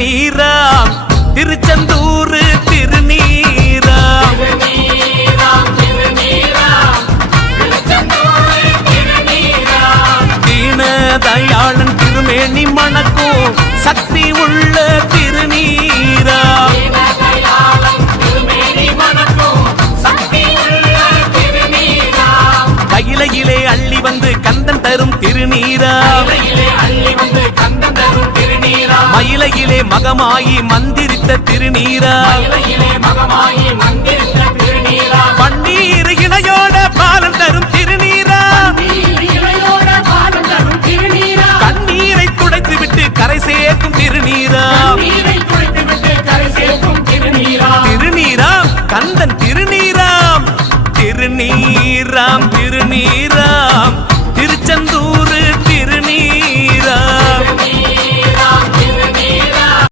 திருநீராம் திருச்செந்தூர் திருநீராம் தீனதயாளன் திருமேனி மணக்கும் சக்தி உள்ள திருநீராம் கையிலே அள்ளி வந்து கந்தன் தரும் திருநீராம் மயிலையிலே மகமாயி மந்திரித்த திருநீராம் பன்னீர் இணையோட பாலம் தரும் திருநீராம் கண்ணீரை துடைத்து விட்டு கரை சேர்க்கும் திருநீராம்